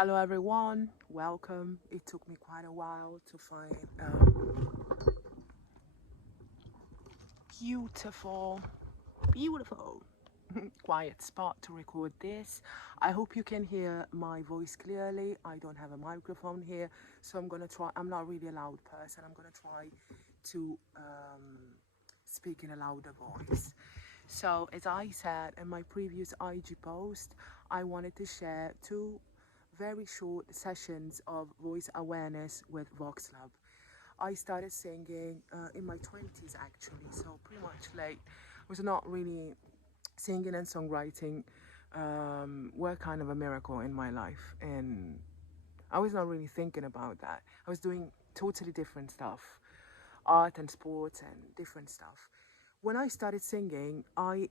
Hello everyone, welcome. It took me quite a while to find a beautiful, beautiful, quiet spot to record this. I hope you can hear my voice clearly. I don't have a microphone here, so I'm gonna try. I'm not really a loud person. I'm gonna try to speak in a louder voice. So, as I said in my previous IG post, I wanted to share two very short sessions of voice awareness with Voxlab. I started singing in my 20s actually, so pretty much late. Was not really singing and songwriting were kind of a miracle in my life, and I was not really thinking about that. I was doing totally different stuff, art and sports and different stuff. When I started singing, I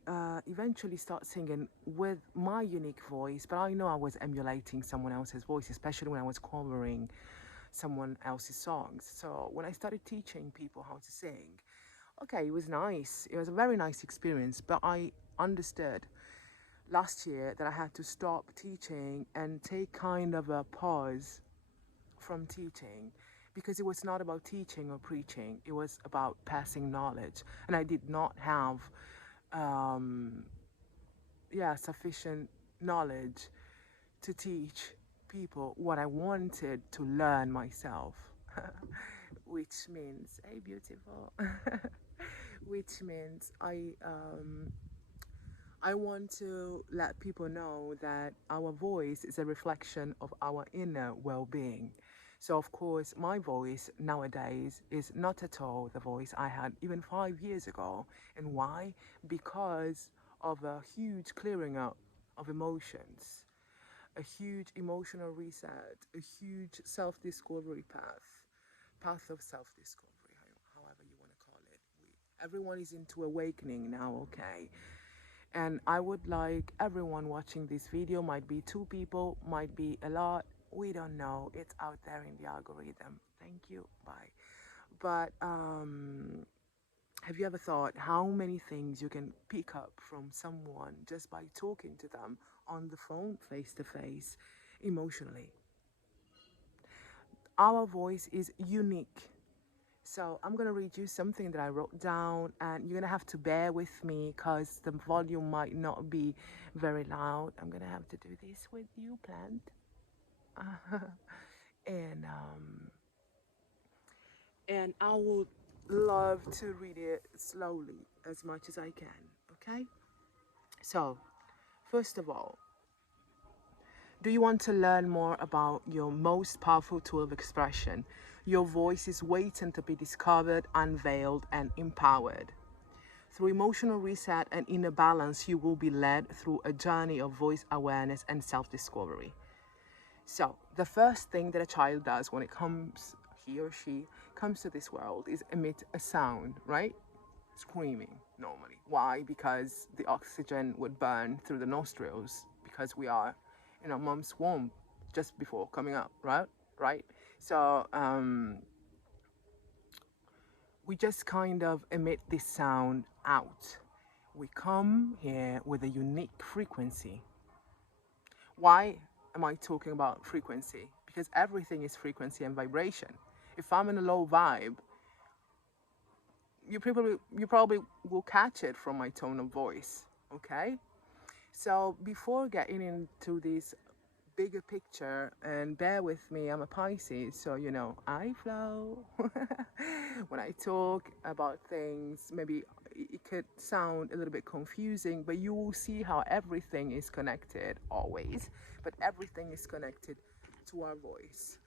eventually started singing with my unique voice, but I know I was emulating someone else's voice, especially when I was covering someone else's songs. So when I started teaching people how to sing, okay, it was nice. It was a very nice experience, but I understood last year that I had to stop teaching and take kind of a pause from teaching because it was not about teaching or preaching, it was about passing knowledge, and I did not have um, sufficient knowledge to teach people what I wanted to learn myself. Which means, hey, beautiful. Which means I want to let people know that our voice is a reflection of our inner well-being. So of course, my voice nowadays is not at all the voice I had even 5 years ago. And why? Because of a huge clearing up of emotions, a huge emotional reset, a huge self-discovery path of self-discovery, however you want to call it. Everyone is into awakening now, okay? And I would like everyone watching this video, might be two people, might be a lot, we don't know. It's out there in the algorithm. Thank you. Bye. But have you ever thought how many things you can pick up from someone just by talking to them on the phone, face to face, emotionally? Our voice is unique. So I'm gonna read you something that I wrote down, and you're gonna have to bear with me because the volume might not be very loud. I'm gonna have to do this with you, plant. and and I would love to read it slowly as much as I can. Okay. So first of all, do you want to learn more about your most powerful tool of expression? Your voice is waiting to be discovered, unveiled, and empowered. Through emotional reset and inner balance, you will be led through a journey of voice awareness and self-discovery. So, the first thing that a child does when he or she comes to this world is emit a sound, right? Screaming, normally. Why? Because the oxygen would burn through the nostrils because we are in our mom's womb just before coming up, right? Right? So, we just kind of emit this sound out. We come here with a unique frequency. Why am I talking about frequency? Because everything is frequency and vibration. If I'm in a low vibe, you probably will catch it from my tone of voice, okay? So before getting into this bigger picture, and bear with me, I'm a Pisces, so I flow. When I talk about things, maybe it could sound a little bit confusing, but you will see how everything is connected always, but everything is connected to our voice.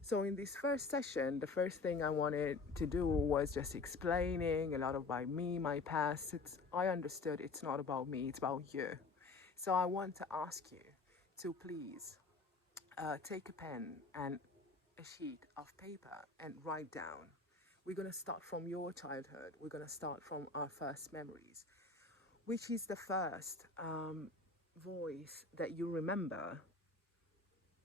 So in this first session, the first thing I wanted to do was just explaining a lot about me, my past. I understood it's not about me, it's about you. So I want to ask you to please take a pen and a sheet of paper and write down. We're going to start from your childhood. We're going to start from our first memories. Which is the first voice that you remember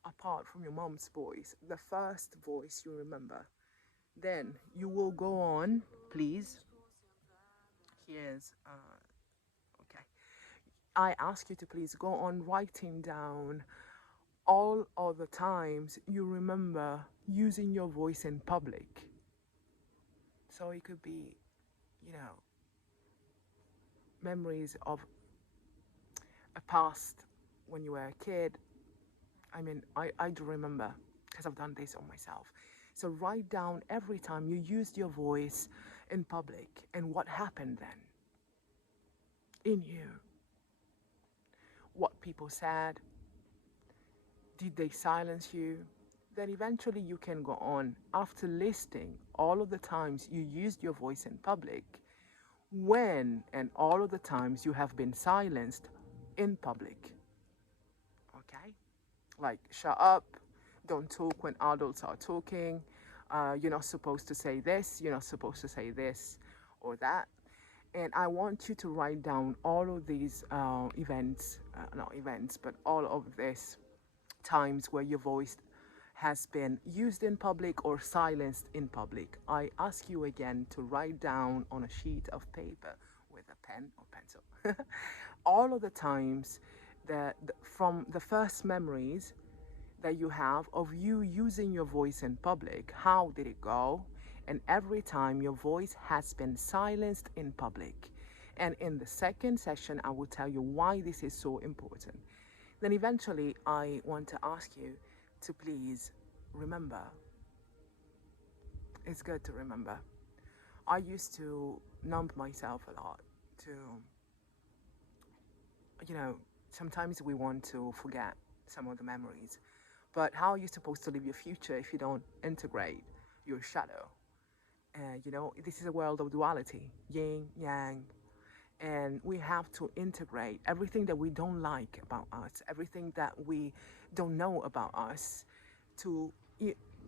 apart from your mom's voice? The first voice you remember. Then you will go on, please. Here's, okay. I ask you to please go on writing down all of the times you remember using your voice in public. So it could be, you know, memories of a past when you were a kid. I mean, I do remember because I've done this on myself. So write down every time you used your voice in public and what happened then in you. What people said. Did they silence you? Then eventually you can go on after listing all of the times you used your voice in public, when and all of the times you have been silenced in public. Okay? Like, shut up, don't talk when adults are talking, you're not supposed to say this, you're not supposed to say this or that. And I want you to write down all of these events, not events, but all of this times where your voice has been used in public or silenced in public. I ask you again to write down on a sheet of paper with a pen or pencil all of the times that from the first memories that you have of you using your voice in public. How did it go? And every time your voice has been silenced in public. And in the second session, I will tell you why this is so important. Then eventually, I want to ask you to please remember. It's good to remember. I used to numb myself a lot to, sometimes we want to forget some of the memories. But how are you supposed to live your future if you don't integrate your shadow? This is a world of duality, yin, yang, and we have to integrate everything that we don't like about us, everything that we don't know about us, to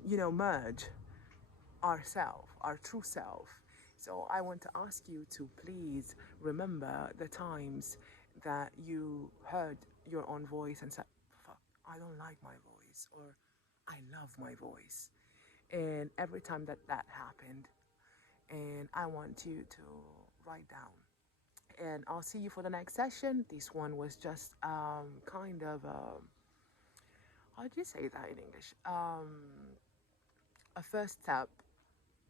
merge ourself, our true self. So I want to ask you to please remember the times that you heard your own voice and said, fuck, I don't like my voice, or I love my voice. And every time that happened, and I want you to write down. And I'll see you for the next session. This one was just kind of, how do you say that in English? A first step,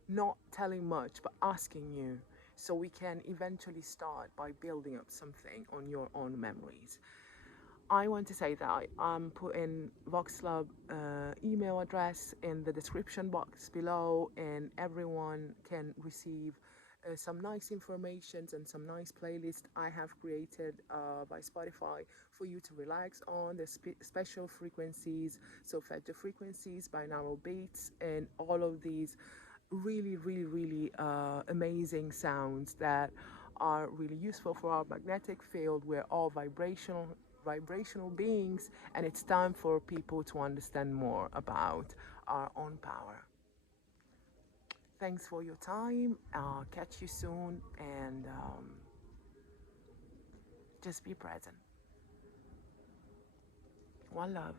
not telling much, but asking you, so we can eventually start by building up something on your own memories. I want to say that I'm putting Voxlab email address in the description box below, and everyone can receive some nice information and some nice playlists I have created by Spotify for you to relax on. The special frequencies, solfeggio frequencies, binaural beats, and all of these really, really, really amazing sounds that are really useful for our magnetic field. We're all vibrational beings, and it's time for people to understand more about our own power. Thanks for your time. I'll catch you soon, and just be present. One love.